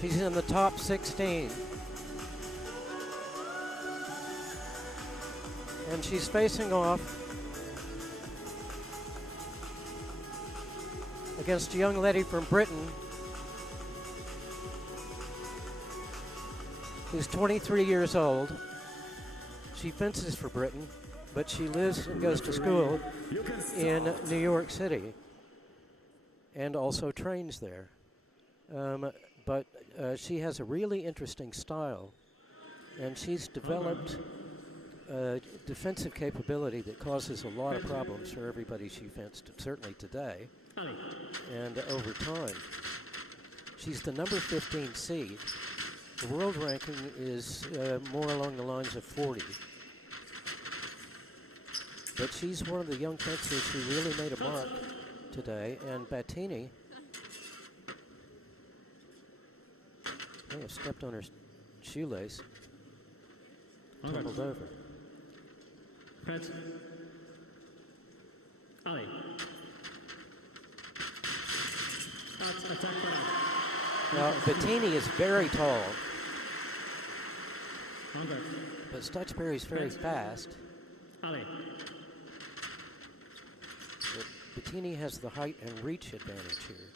She's in the top 16. And she's facing off against a young lady from Britain who's 23 years old. She fences for Britain, but she lives and goes to school in New York City and also trains there. But she has a really interesting style, and she's developed a defensive capability that causes a lot of problems for everybody she fenced, certainly today and over time. She's the number 15 seed. The world ranking is more along the lines of 40. But she's one of the young fencers who really made a mark today, and BATINI may have stepped on her shoelace, tumbled over. Prêt. Allez. Attaque parade. Now, BATINI is very tall, Engage. but STUTCHBURY is very fast. Allez. But BATINI has the height and reach advantage here.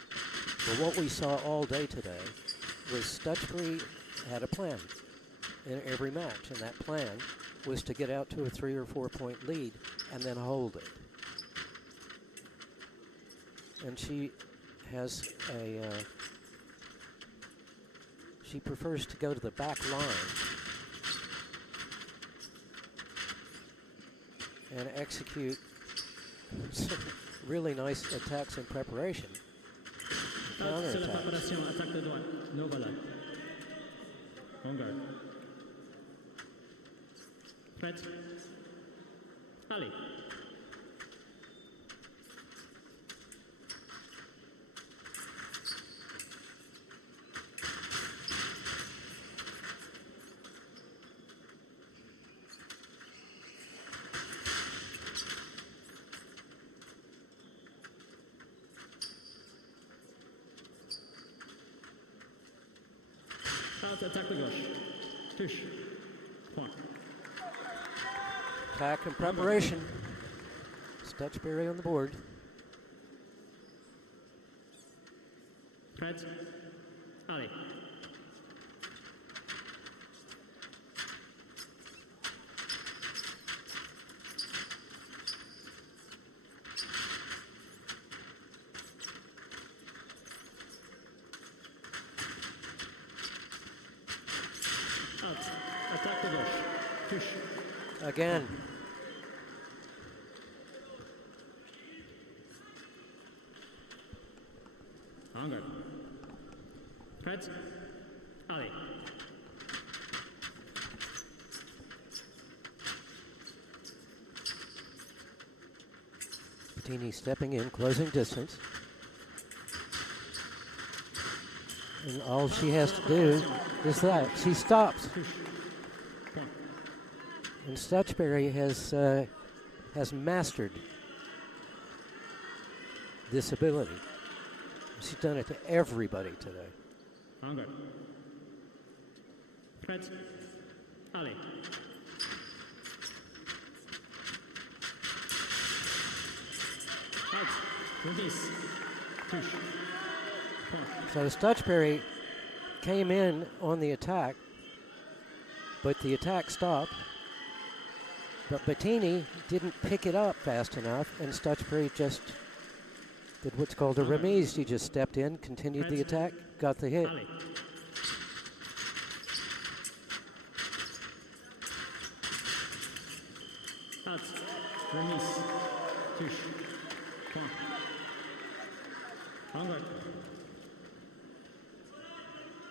But what we saw all day today was STUTCHBURY had a plan in every match, and that plan was to get out to a 3 or 4 point lead and then hold it. And she has she prefers to go to the back line and execute some really nice attacks in preparation. C'est la préparation, attaque de droite. No, voilà. En garde. Prête. Allez. Attaque de gauche. Touche. Point. Attack and preparation. STUTCHBURY on the board. Prête. Allez. Attaque de gauche. Touche. Again. En garde. Prête. Allez. BATINI stepping in, closing distance. And all she has to do is that. She stops. And STUTCHBURY has mastered this ability. She's done it to everybody today. En garde. Prête. Allez. Out. Release. Touche. Point. So STUTCHBURY came in on the attack, but the attack stopped. But BATINI didn't pick it up fast enough, and STUTCHBURY just did what's called a remise. He just stepped in, continued the attack, got the hit. Allez. Out. Remise. Touche. Point. En garde.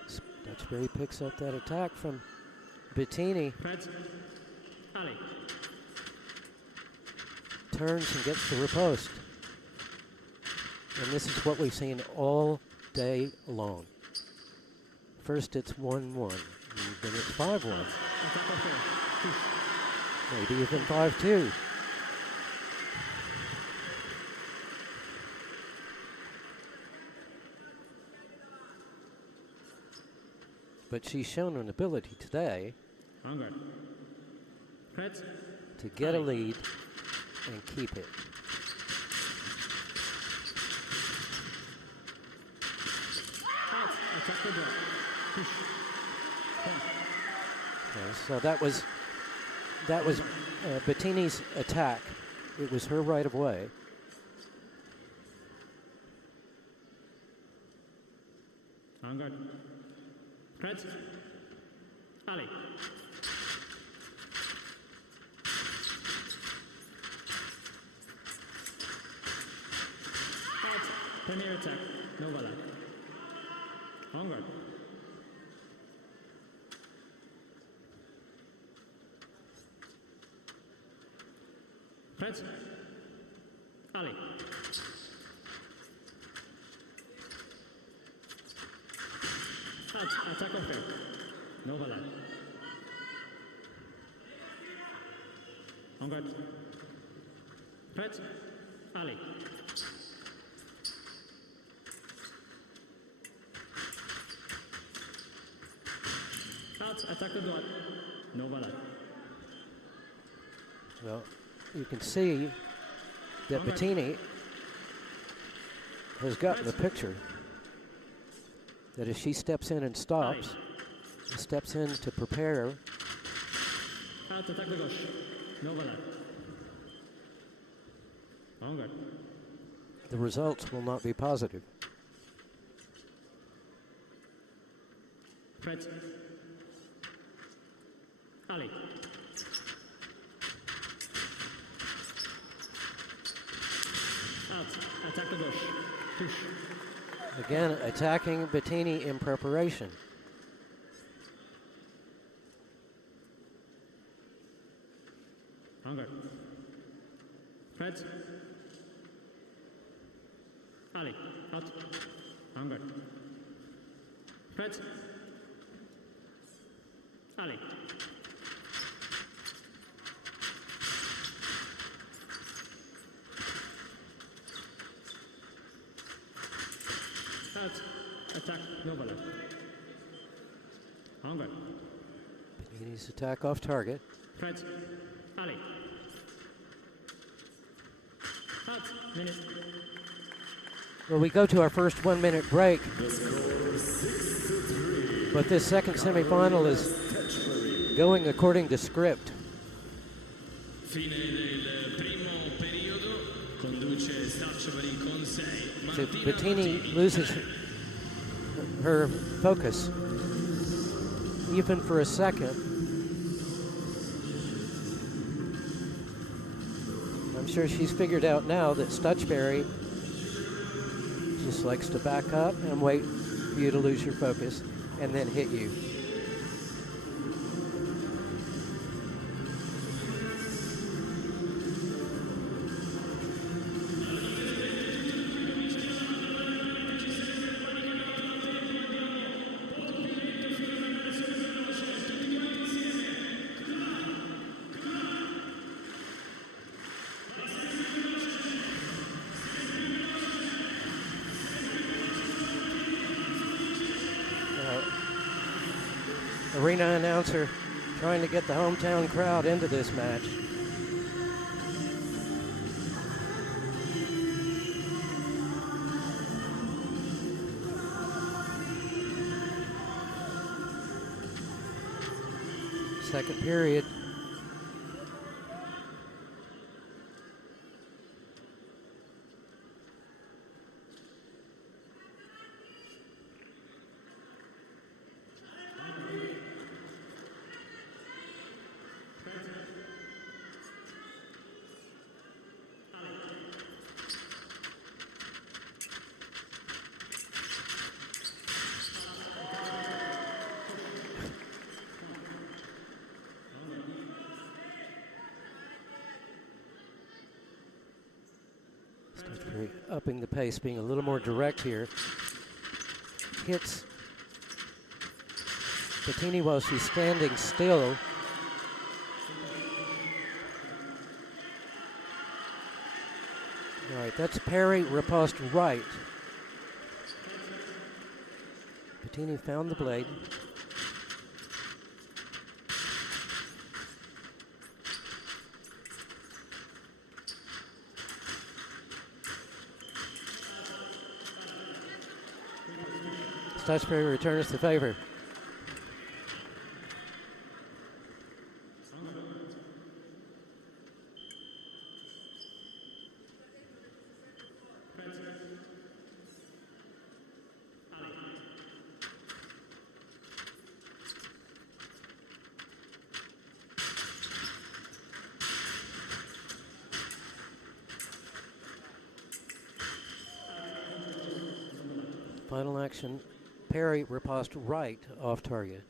STUTCHBURY picks up that attack from BATINI, Prête. Allez. turns and gets the riposte. And this is what we've seen all day long. First it's 1-1, then it's 5-1, Attaque à faire. Touche. maybe even 5-2. But she's shown an ability today En garde. Prête. to get a lead and keep it. Out. Attaque de droite. Touche. Point. Okay, so that was Batini's attack. It was her right of way. En garde. Prête. Allez. Out. Première attaque. No voilà. En garde. Prête. Allez. Out. Attaque en fait. No voilà. En garde. Prête. Allez. Out. Attaque de droite. No voilà. Well, you can see that Batini has gotten the picture. That as she steps in and stops, steps in to prepare, Out. Attaque de gauche. No voilà. En garde. the results will not be positive. Prête. Allez. Out. Attaque de gauche. Touche. Again, attacking Batini in preparation. En garde. Prête. Allez. Out. En garde. Prête. Allez. Out. Attaque. No voilà. En garde. Batini's attack off target. Prête. Allez. Out. Minute. Well, we go to our first 1 minute break. But this second semifinal is going according to script. Fine del primo periodo, conduce STUTCHBURY con 6. So Batini loses her focus, even for a second. I'm sure she's figured out now that STUTCHBURY just likes to back up and wait for you to lose your focus and then hit you. Arena announcer trying to get the hometown crowd into this match. Second period. STUTCHBURY upping the pace, being a little more direct here. Hits Batini while she's standing still. All right, that's parry, riposte right. Batini found the blade. Stutchbury returns the favor. Final action, parry riposte right off target.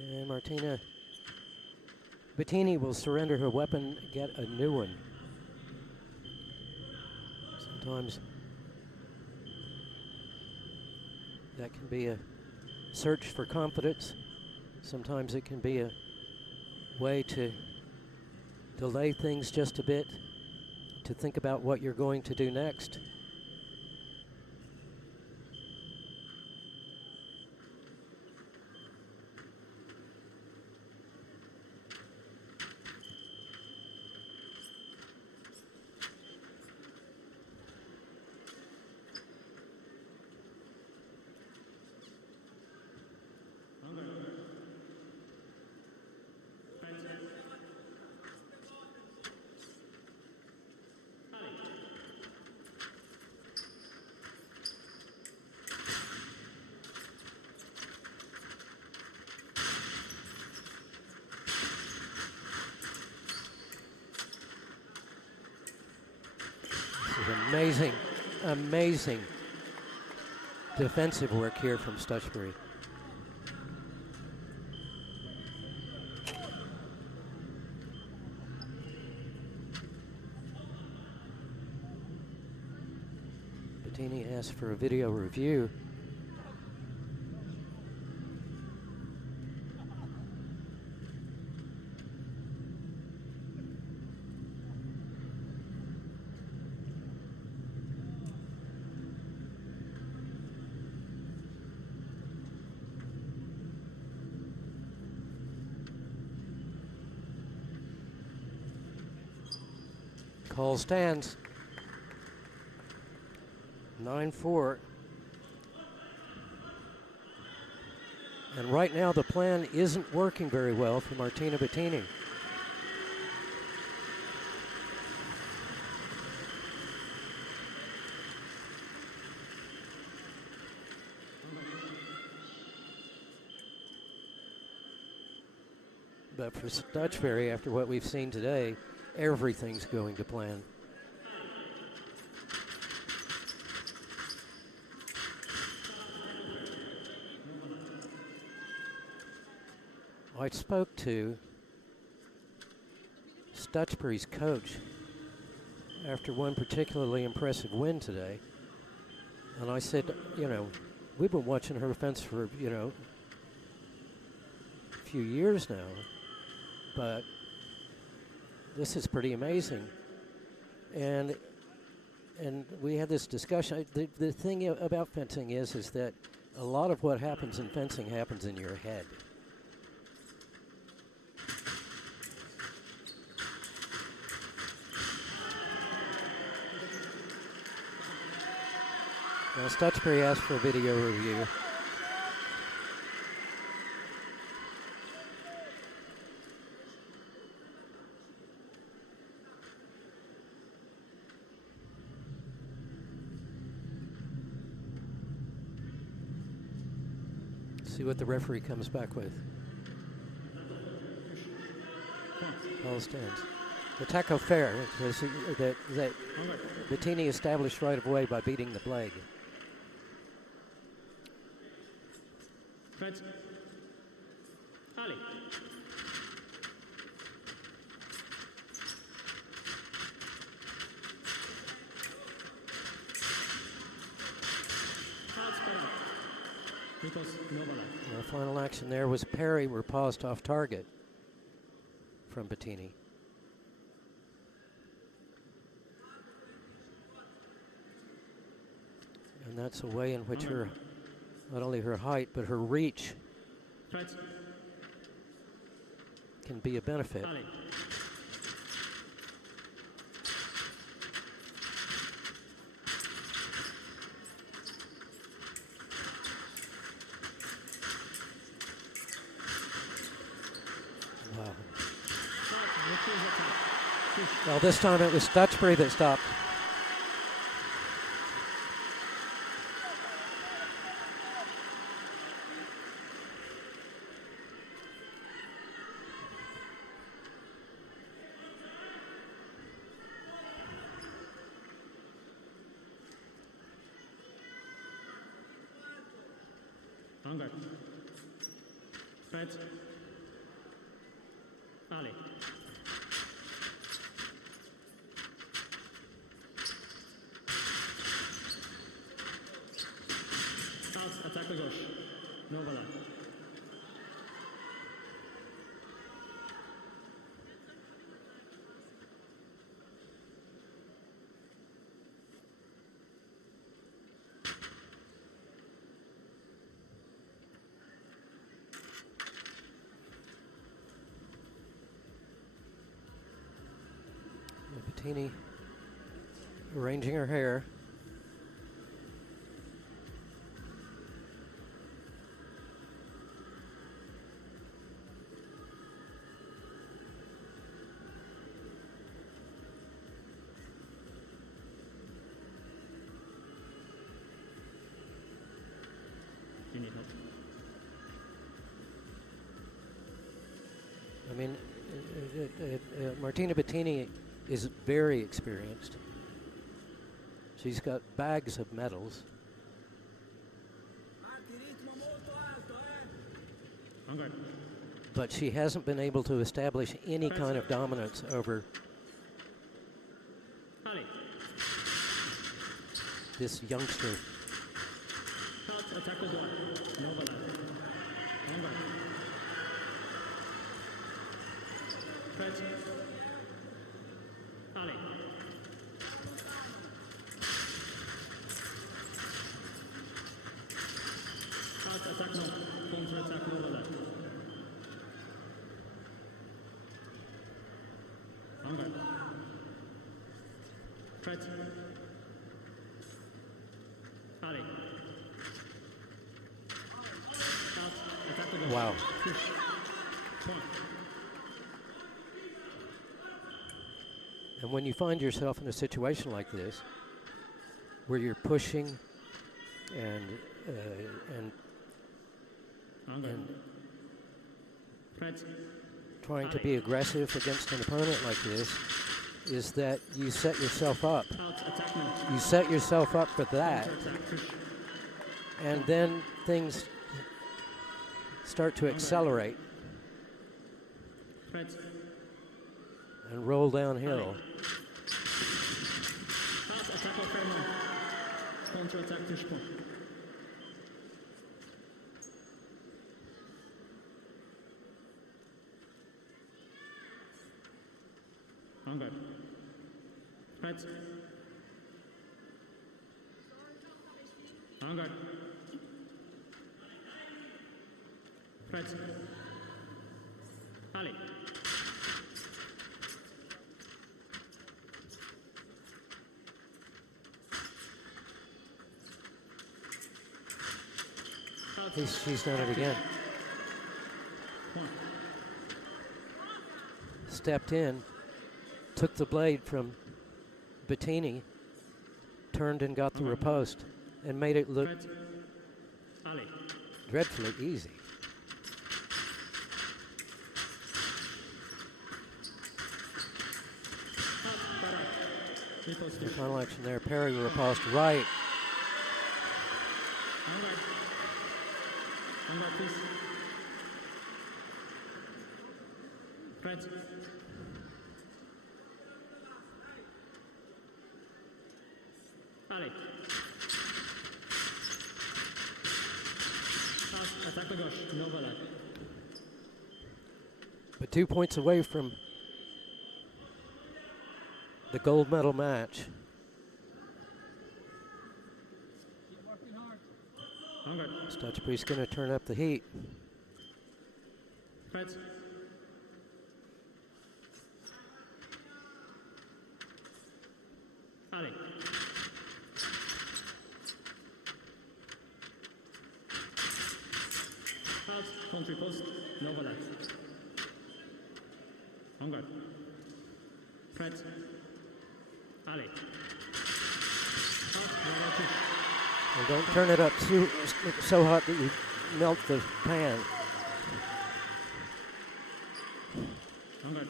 And Martina BATINI will surrender her weapon, get a new one. Sometimes that can be a search for confidence. Sometimes it can be a way to delay things just a bit, to think about what you're going to do next. Amazing, amazing defensive work here from Stutchbury. BATINI asked for a video review. Call stands. 9-4. And right now the plan isn't working very well for Martina BATINI. But for Stutchbury, after what we've seen today, everything's going to plan. I spoke to Stutchbury's coach after one particularly impressive win today, and I said, you know, we've been watching her fence for, you know, a few years now, but this is pretty amazing. And we had this discussion. The thing about fencing is that a lot of what happens in fencing happens in your head. Now Stutchbury asked for a video review. See what the referee comes back with. All stands. The T04 that BATINI established right away by beating the blade. Fred. Ali. Our final action there was parry riposte off target from BATINI. And that's a way in which her, not only her height, but her reach Prêt. can be a benefit. Allez. Wow. Reprise attaque. Touche. Well, this time it was Stutchbury that stopped. En garde. Prête. Allez. Out, attaque à gauche. Non, voilà. BATINI arranging her hair. You need help. I mean, Martina BATINI is very experienced. She's got bags of medals. En garde. But she hasn't been able to establish any kind of dominance over Allez. this youngster. Out, attaque à droite. Non, voilà. En garde. Prête. Allez. Out, attaque non. Contre-attaque non, voilà. En garde. Prête. Allez. Out, attaque à gauche. Wow. Touche. Point. And when you find yourself in a situation like this, where you're pushing and En garde. Prête. trying to be aggressive against an opponent like this, is that you set yourself up. Out, attaque non. You set yourself up for that, Contre-attaque, touche. and then things start to accelerate Prête. and roll downhill. Out, attaque au fer non. Contre-attaque, touche point. En garde. Prête. En garde. Prête. Allez. Out. She's done it again. Point. Stepped in, took the blade from BATINI, turned and got the riposte, and made it look Prête. Allez. dreadfully easy. Out. Parade. Riposte The touche. final action there, parry riposte right. En garde. En garde, please. Prête. Allez. Out, attaque à gauche. Non, voilà. But 2 points away from the gold medal match. Stutchbury's going to turn up the heat. Prêt. Allez. Out, country post, no volat. En garde. Prêt. Allez. Out, volat touche. And don't turn it up so hot that you melt the pan. En garde.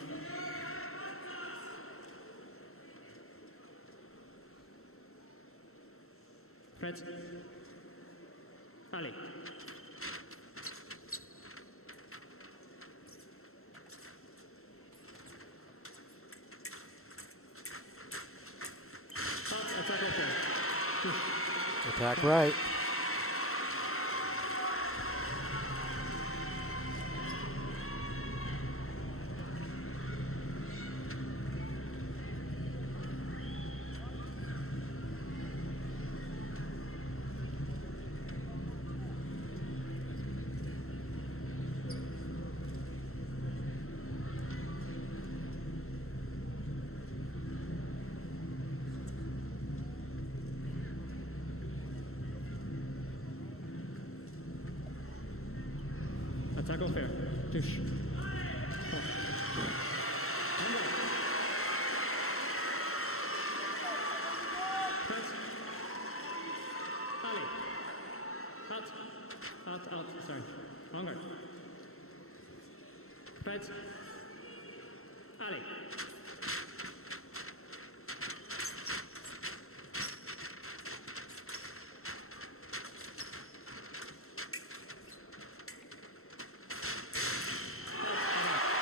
Prêt. Allez. Attaque au fer. Touche. Attack right. Attaque au fer. Touche. Prêt. Allez. Out. Sorry. En garde. Prêt. Allez.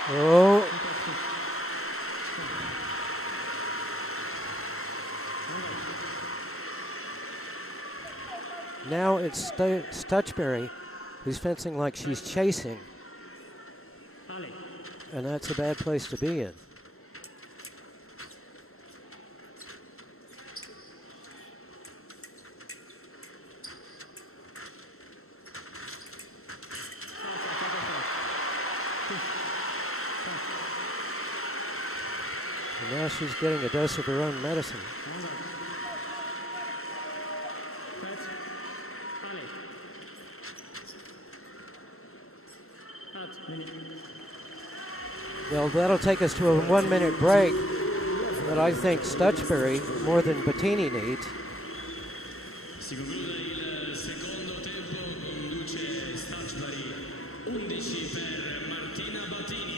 Oh. Now it's Stutchbury who's fencing like she's chasing. Allez. And that's a bad place to be in. And now she's getting a dose of her own medicine. Well, that'll take us to a 1-minute break that I think Stutchbury more than Batini needs. Si conclude il secondo tempo, conduce Stutchbury 11 per Martina Batini.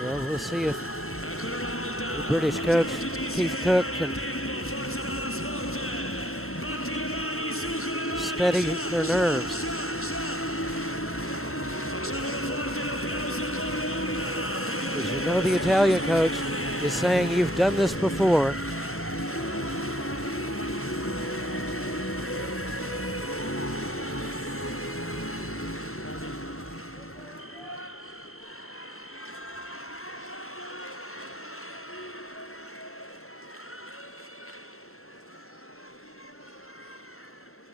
Well, we'll see if the British coach, Keith Cook, can steady their nerves. Because you know the Italian coach is saying, you've done this before.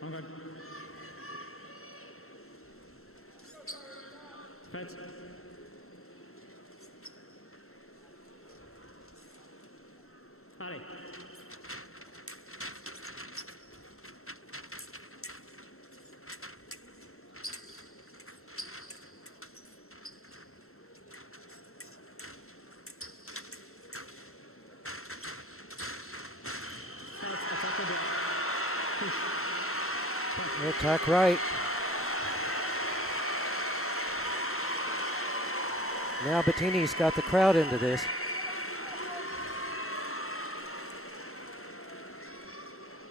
En garde. Prêt. Allez. Attaque au droit. Touche. Attack right. Now Batini's got the crowd into this.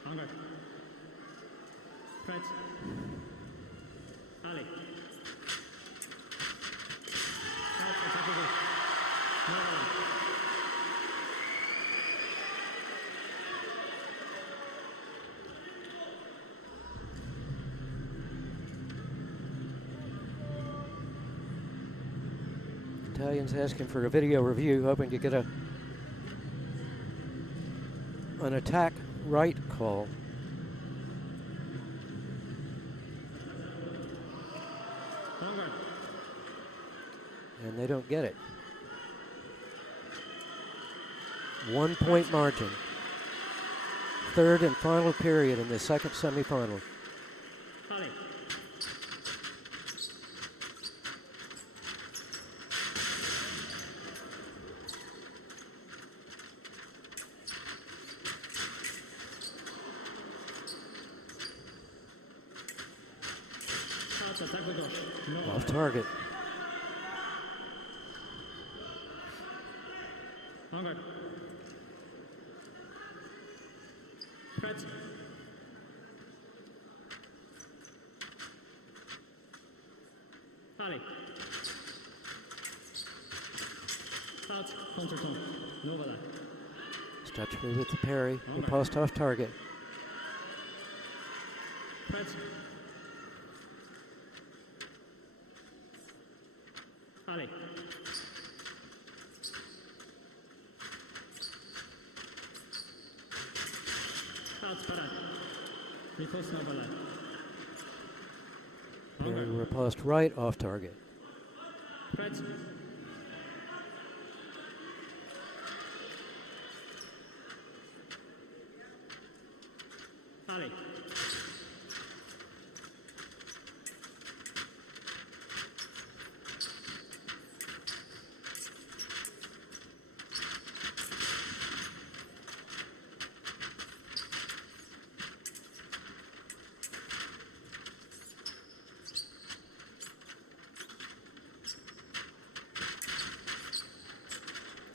En garde. Prêt. Allez. Out, attaque Italian's asking for a video review, hoping to get an attack right call. And they don't get it. 1 point margin. Third and final period in the second semifinal. Allez. Attaque de gauche. Non. Off target. En garde. Prête. Allez. Out. Contretemps. No, voilà. Stutchbury with the parry. Riposte off target. Prête. Allez. Out, parade. Riposte, no, voilà. Parry riposte right off target. Prête. Allez.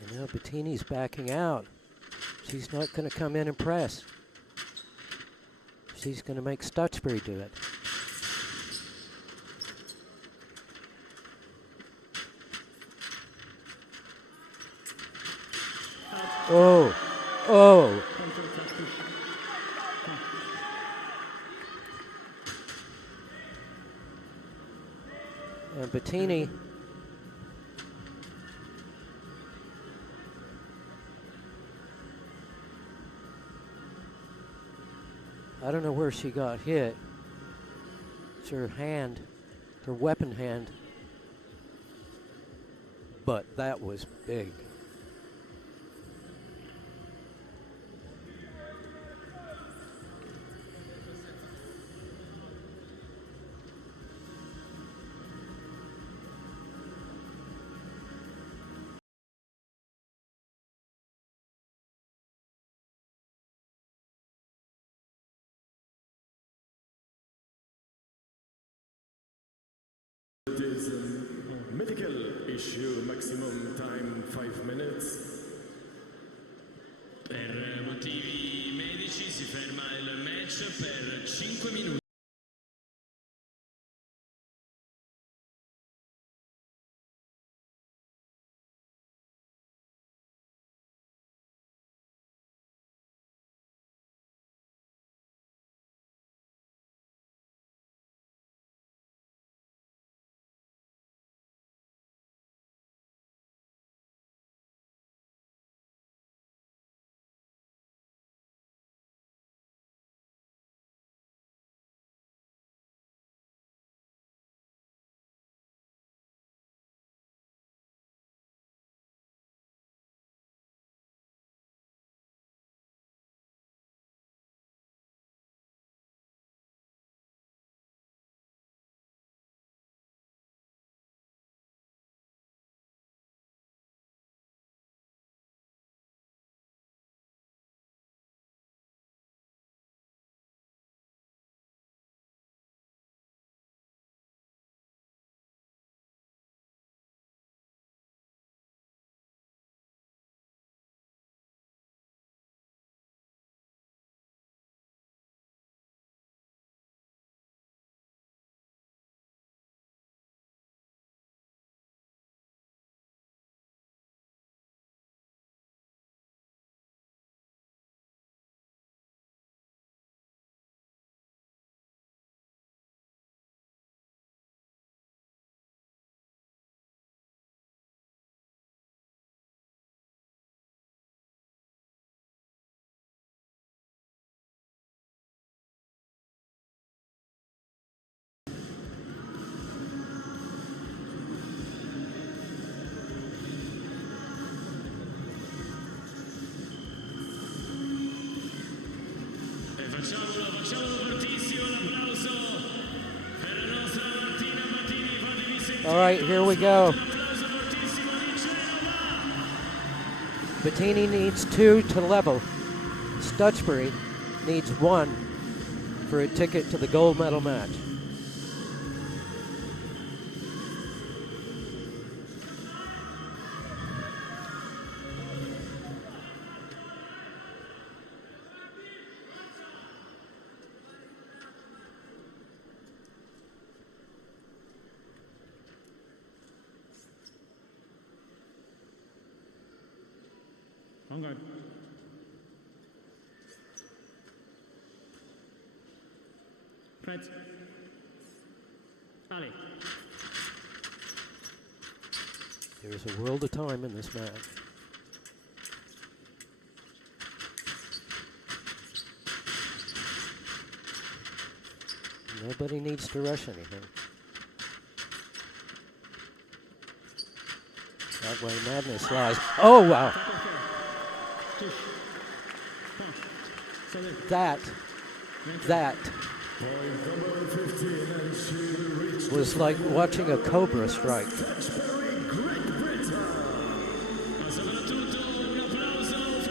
And now BATINI's backing out. She's not going to come in and press. She's going to make Stutchbury do it. Oh, oh. And BATINI I don't know where she got hit. It's her hand, her weapon hand. But that was big. It is a medical issue, maximum time 5 minutes. Per motivi medici si ferma il match per 5 minuti. Facciamolo fortissimo l'applauso per la nostra Martina Batini. Fatevi sentire. All right, here we go. Un applauso fortissimo di Genova. Batini needs 2 to level. Stutchbury needs 1 for a ticket to the gold medal match. On guard. Right. Ali. There's a world of time in this match. Nobody needs to rush anything. That way madness lies. Oh, wow. That was like watching a cobra strike.